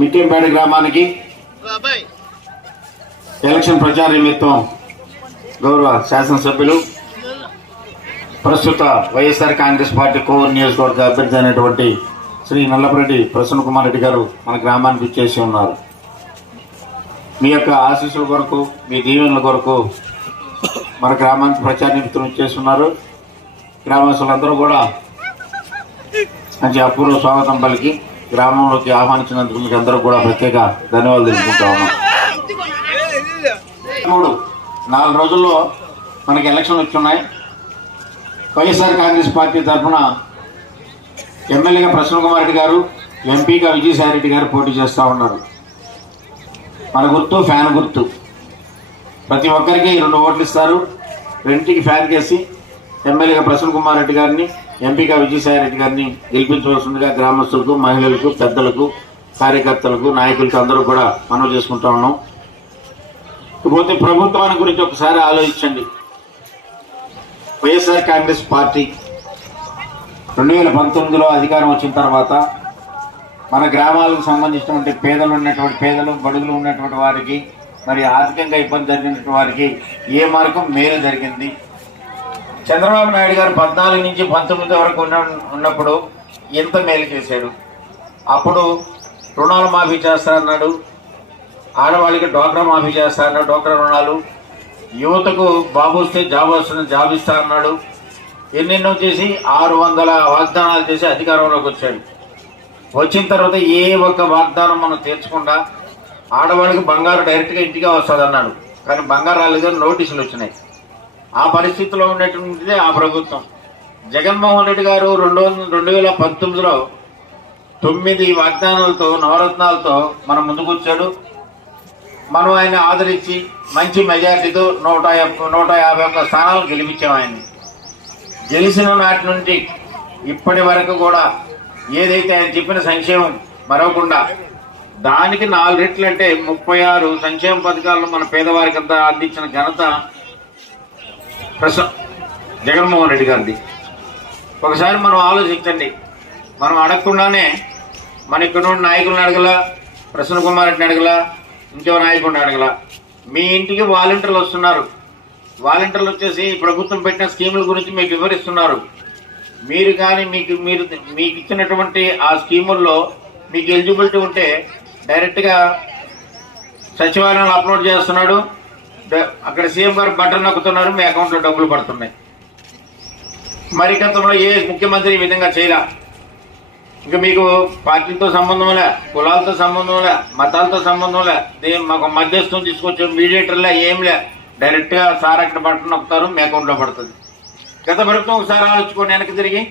మిట్టెంపేట గ్రామానికి ఎలక్షన్ ప్రచార నిమిత్తం గౌరవ శాసనసభ్యులు ప్రస్తుత వైఎస్ఆర్ కాంగ్రెస్ పార్టీ కోవూరు నియోజకవర్గ అభ్యర్థి అయినటువంటి శ్రీ నల్లపరెడ్డి ప్రసన్న కుమార్ రెడ్డి గారు మన గ్రామానికి ఇచ్చేసి ఉన్నారు. మీ యొక్క ఆశీస్సుల కొరకు, మీ దీవెనల కొరకు మన గ్రామానికి ప్రచార నిమిత్తం ఇచ్చేస్తున్నారు. గ్రామస్తులందరూ కూడా మంచి అపూర్వ స్వాగతం పలికి గ్రామంలోకి ఆహ్వానించినందుకు మీకు అందరూ కూడా ప్రత్యేక ధన్యవాదాలు తెలుపుకుంటా ఉన్నాం. 4 రోజుల్లో మనకి ఎలక్షన్ వచ్చున్నాయి. వైఎస్ఆర్ కాంగ్రెస్ పార్టీ తరఫున ఎమ్మెల్యేగా ప్రసన్న కుమార్ రెడ్డి గారు, ఎంపీగా విజయసాయి రెడ్డి గారు పోటీ చేస్తూ ఉన్నారు. మన గుర్తు ఫ్యాన్ గుర్తు. ప్రతి ఒక్కరికి 2 ఓట్లు ఇస్తారు. 2కి ఫ్యాన్ కేసి ఎమ్మెల్యేగా ప్రసన్న కుమార్ రెడ్డి గారిని, ఎంపీగా విజయసాయి రెడ్డి గారిని గెలిపించవలసిందిగా గ్రామస్తులకు, మహిళలకు, పెద్దలకు, కార్యకర్తలకు, నాయకులకు అందరూ కూడా మనవి చేసుకుంటా ఉన్నాం. ఇకపోతే ప్రభుత్వాన్ని గురించి ఒకసారి ఆలోచించండి. వైఎస్ఆర్ కాంగ్రెస్ పార్టీ 2019లో అధికారం వచ్చిన తర్వాత మన గ్రామాలకు సంబంధించినటువంటి పేదలు, బడుగులు ఉన్నటువంటి వారికి, మరి ఆర్థికంగా ఇబ్బంది జరిగినటువంటి వారికి ఏ మార్గం మేలు జరిగింది. చంద్రబాబు నాయుడు గారు 14 నుంచి 19 వరకు ఉన్నప్పుడు ఎంత మేలు చేశాడు. అప్పుడు రుణాలు మాఫీ చేస్తారన్నాడు, ఆడవాళ్ళకి డ్వాక్రా మాఫీ చేస్తారన్నాడు, డ్వాక్రా రుణాలు, యువతకు బాబు వస్తే జాబ్ వస్తుంది, జాబ్ ఇస్తా అన్నాడు. ఎన్నెన్నో చేసి 600 వాగ్దానాలు చేసి అధికారంలోకి వచ్చాడు. వచ్చిన తర్వాత ఏ ఒక్క వాగ్దానం మనం తీర్చకుండా ఆడవాళ్ళకి బంగారు డైరెక్ట్గా ఇంటిగా వస్తుంది అన్నాడు. కానీ బంగారు రాలేదు, నోటీసులు వచ్చినాయి. ఆ పరిస్థితిలో ఉన్నటువంటిదే ఆ ప్రభుత్వం. జగన్మోహన్ రెడ్డి గారు 2019లో 9 వాగ్దానాలతో, నవరత్నాలతో మనం ముందుకొచ్చాడు. మనం ఆయన ఆదరించి మంచి మెజార్టీతో 151 స్థానాలు గెలిపించాం. ఆయన్ని గెలిచిన నాటి నుండి ఇప్పటి వరకు కూడా ఏదైతే ఆయన చెప్పిన సంక్షేమం మరవకుండా దానికి 4 రెట్లు అంటే 36 సంక్షేమ పథకాలను మన పేదవారికి అంతా అందించిన ఘనత జగన్మోహన్ రెడ్డి గారిది. ఒకసారి మనం ఆలోచించండి. మనం అడగకుండానే మన ఇక్కడ ఉన్న నాయకులను అడగల, ప్రసన్న కుమార్ రెడ్డిని అడగల, ఇంకో నాయకుడిని అడగల. మీ ఇంటికి వాలంటీర్లు వస్తున్నారు. వాలంటీర్లు వచ్చేసి ప్రభుత్వం పెట్టిన స్కీముల గురించి మీకు వివరిస్తున్నారు. మీరు కానీ మీకు ఇచ్చినటువంటి ఆ స్కీముల్లో మీకు ఎలిజిబిలిటీ ఉంటే డైరెక్ట్గా సచివాలయంలో అప్లోడ్ చేస్తున్నాడు. అక్కడ సీఎం గారు బటన్ నొక్కుతున్నారు, మీ అకౌంట్లో డబ్బులు పడుతున్నాయి. మరి గతంలో ఏ ముఖ్యమంత్రి ఈ విధంగా చేయలే. ఇంకా మీకు పార్టీతో సంబంధం లే, కులాలతో సంబంధం లే, మతాలతో సంబంధం లే, మాకు మధ్యస్థం తీసుకొచ్చే మీడియేటర్లే ఏం లే, డైరెక్ట్గా సార్ అక్కడ బటన్ నొక్కుతారు, మీ అకౌంట్లో పడుతుంది. గత ప్రభుత్వం ఒకసారి ఆలోచించుకోండి. వెనక్కి తిరిగి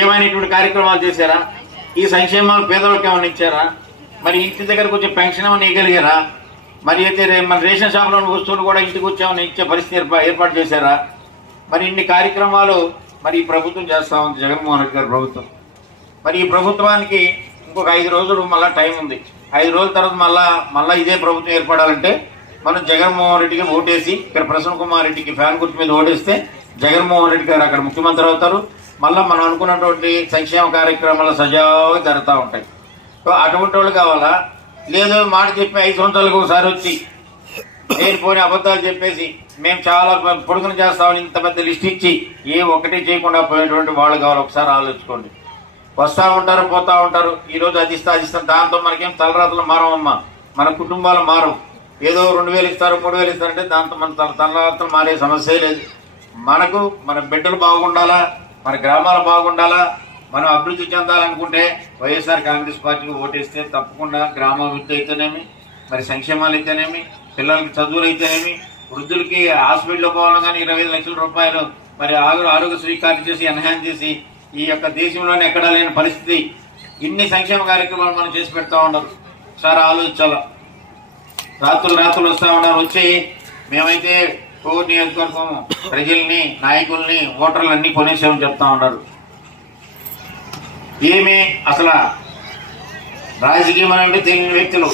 ఏమైనా ఇటువంటి కార్యక్రమాలు చేశారా? ఈ సంక్షేమాలు పేదలకు ఏమైనా ఇచ్చారా? మరి ఇంటి దగ్గరకు వచ్చే పెన్షన్ ఏమైనా ఇవ్వగలిగారా? మరి అయితే మన రేషన్ షాప్లోని వస్తువులు కూడా ఇంటికి వచ్చామని ఇచ్చే పరిస్థితి ఏర్పాటు చేశారా? మరి ఇన్ని కార్యక్రమాలు మరి ఈ ప్రభుత్వం చేస్తా ఉంది, జగన్మోహన్ రెడ్డి గారి ప్రభుత్వం. మరి ఈ ప్రభుత్వానికి ఇంకొక 5 రోజులు మళ్ళీ టైం ఉంది. 5 రోజుల తర్వాత మళ్ళా ఇదే ప్రభుత్వం ఏర్పడాలంటే మనం జగన్మోహన్ రెడ్డికి ఓటేసి, ఇక్కడ ప్రసన్న కుమార్ రెడ్డికి ఫ్యాన్ గుర్తు మీద ఓటేస్తే జగన్మోహన్ రెడ్డి గారు అక్కడ ముఖ్యమంత్రి అవుతారు. మళ్ళీ మనం అనుకున్నటువంటి సంక్షేమ కార్యక్రమాలు సజావుగా జరుగుతూ ఉంటాయి. సో అటువంటి వాళ్ళు కావాలా? లేదు మాట చెప్పి 5 సంవత్సరాలకు ఒకసారి వచ్చి పోని అబద్ధాలు చెప్పేసి మేము చాలా పొడుగున చేస్తామని ఇంత పెద్ద లిస్ట్ ఇచ్చి ఏ ఒక్కటి చేయకుండా పోయినటువంటి వాళ్ళు కావాలి. ఒకసారి ఆలోచించుకోండి. వస్తూ ఉంటారు, పోతూ ఉంటారు. ఈరోజు అది ఇస్తాం, దాంతో మనకేం తలరాతలు మారవమ్మా, మన కుటుంబాలు మారవు. ఏదో 2000 ఇస్తారు, 3000 ఇస్తారంటే దాంతో మన తలరాతలు మారే సమస్య లేదు. మనకు మన బిడ్డలు బాగుండాలా, మన గ్రామాలు బాగుండాలా, మనం అభివృద్ధి చెందాలనుకుంటే వైఎస్ఆర్ కాంగ్రెస్ పార్టీకి ఓటేస్తే తప్పకుండా గ్రామాభివృద్ధి అయితేనేమి, మరి సంక్షేమాలు అయితేనేమి, పిల్లలకి చదువులు అయితేనేమి, వృద్ధులకి హాస్పిటల్లో పోవాలి కానీ 25 లక్షల రూపాయలు మరి ఆరోగ్యశ్రీ కార్డు చేసి ఎన్హాన్స్ చేసి ఈ యొక్క దేశంలోనే ఎక్కడా లేని పరిస్థితి. ఇన్ని సంక్షేమ కార్యక్రమాలు మనం చేసి పెడతా ఉన్నారు. ఒకసారి ఆలోచించాలా. రాత్రులు వస్తూ ఉన్నారు. వచ్చి మేమైతే కోవూరు నియోజకవర్గం ప్రజల్ని, నాయకుల్ని, ఓటర్లన్నీ కొనేసామని చెప్తా ఉన్నారు. ఏమి అసలు రాజకీయం అంటే తెలియని వ్యక్తులు,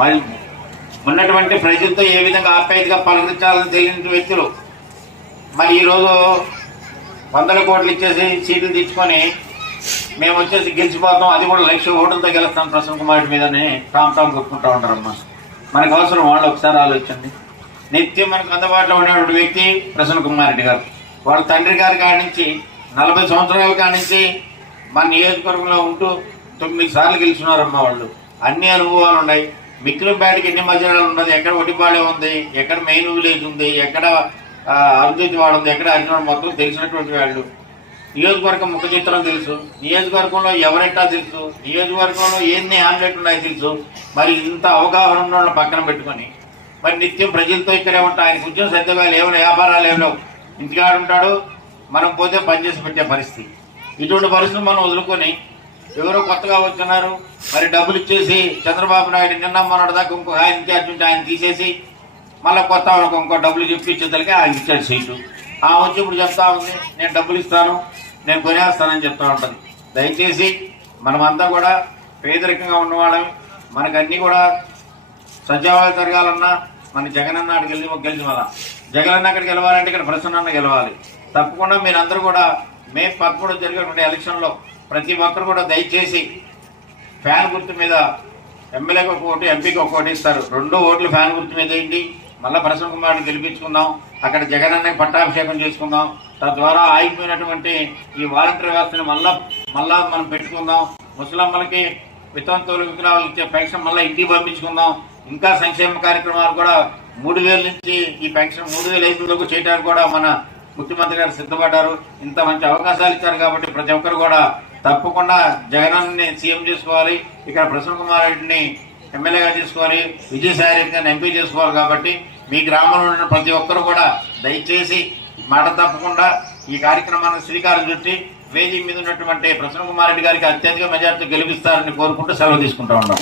మరి ఉన్నటువంటి ప్రజలతో ఏ విధంగా ఆప్యాయతగా పలకరించాలని తెలియని వ్యక్తులు మరి ఈరోజు 100 కోట్లు ఇచ్చేసి సీట్లు తెచ్చుకొని మేము వచ్చేసి గెలిచిపోతాం, అది కూడా 1,00,000 ఓట్లతో గెలుస్తాం ప్రసన్న కుమార్ రెడ్డి మీదని టామ్ కొట్టుకుంటా ఉంటారమ్మా. మనకు అవసరం వాళ్ళు ఒకసారి ఆలోచించండి. నిత్యం మనకు అందుబాటులో ఉన్నటువంటి వ్యక్తి ప్రసన్న కుమార్ రెడ్డి గారు. వాళ్ళ తండ్రి గారి కాడి నుంచి 40 సంవత్సరాల కాడి నుంచి మన నియోజకవర్గంలో ఉంటూ 9 సార్లు గెలిచినారమ్మా. వాళ్ళు అన్ని అనుభవాలు ఉన్నాయి. మిక్కిలిపేటకి ఎన్ని మధ్యాహ్నాలు ఉన్నది, ఎక్కడ ఒడిపాడే ఉంది, ఎక్కడ మెయిన్ విలేజ్ ఉంది, ఎక్కడ అరుంధతి వాడు ఉంది, ఎక్కడ అర్జునుడు, మొత్తం తెలిసినటువంటి వాళ్ళు. నియోజకవర్గం ముఖ చిత్రం తెలుసు, నియోజకవర్గంలో ఎవరెట్టా తెలుసు, నియోజకవర్గంలో ఎన్ని హ్యామ్లెట్ ఉన్నాయో తెలుసు. మరి ఇంత అవగాహన ఉన్న పక్కన పెట్టుకొని మరి నిత్యం ప్రజలతో ఇక్కడే ఉంటా. ఆయనకు ఉద్యోగం సత్యంగా లేవని వ్యాపారాలు ఏమో ఇంటికాడు ఉంటాడు. మనం పోతే పనిచేసి పెట్టే పరిస్థితి. ఇటువంటి పరిస్థితులు మనం వదులుకొని ఎవరో కొత్తగా వచ్చున్నారు, మరి డబ్బులు ఇచ్చేసి చంద్రబాబు నాయుడు నిన్న మొన్నటి దాకా ఇంకో ఆయన ఇన్ఛార్జ్ ఉంటే ఆయన తీసేసి మళ్ళీ కొత్త వాళ్ళకు ఇంకో డబ్బులు చెప్పి ఇచ్చేసరికి ఆయన ఇచ్చాడు సీటు. ఆ వచ్చి ఇప్పుడు చెప్తా ఉంది, నేను డబ్బులు ఇస్తాను, నేను కొనేస్తానని చెప్తా ఉంటుంది. దయచేసి మనమంతా కూడా పేదరికంగా ఉన్నవాళ్ళం. మనకు అన్నీ కూడా సజావుగా జరగాలన్నా మన జగనన్న అక్కడికి గెలిచి మళ్ళా జగనన్న అక్కడికి గెలవాలంటే ఇక్కడ ప్రసన్న గెలవాలి. తప్పకుండా మీరందరూ కూడా మే 11 జరిగేటువంటి ఎలక్షన్లో ప్రతి ఒక్కరు కూడా దయచేసి ఫ్యాన్ గుర్తు మీద ఎమ్మెల్యేకి ఒక ఓటు, ఎంపీకి ఒక ఓటు ఇస్తారు. 2 ఓట్లు ఫ్యాన్ గుర్తు మీద వేయండి. మళ్ళీ ప్రసన్న కుమార్ని గెలిపించుకుందాం. అక్కడ జగనన్నకి పట్టాభిషేకం చేసుకుందాం. తద్వారా ఆగిపోయినటువంటి ఈ వాలంటీర్ వ్యవస్థని మళ్ళా మనం పెట్టుకుందాం. ముసలమ్మలకి వితంతువులు వికలాంగులు ఇచ్చే పెన్షన్ మళ్ళీ ఇంటికి పంపించుకుందాం. ఇంకా సంక్షేమ కార్యక్రమాలు కూడా 3,000 నుంచి ఈ పెన్షన్ 3,500 చేయడానికి కూడా మన ముఖ్యమంత్రి గారు సిద్ధపడ్డారు. ఇంత మంచి అవకాశాలు ఇచ్చారు కాబట్టి ప్రతి ఒక్కరు కూడా తప్పకుండా జగనన్నని సీఎం చేసుకోవాలి, ఇక్కడ ప్రసన్న కుమార్ రెడ్డిని ఎమ్మెల్యేగా చేసుకోవాలి, విజయసాయి రెడ్డి గారిని ఎంపీ చేసుకోవాలి. కాబట్టి మీ గ్రామంలో ఉన్న ప్రతి ఒక్కరు కూడా దయచేసి మాట తప్పకుండా ఈ కార్యక్రమానికి శ్రీకారం చుట్టి వేదిక మీద ఉన్నటువంటి ప్రసన్న కుమార్ రెడ్డి గారికి అత్యధిక మెజార్టీ గెలిపిస్తారని కోరుకుంటూ సెలవు తీసుకుంటా ఉన్నాం.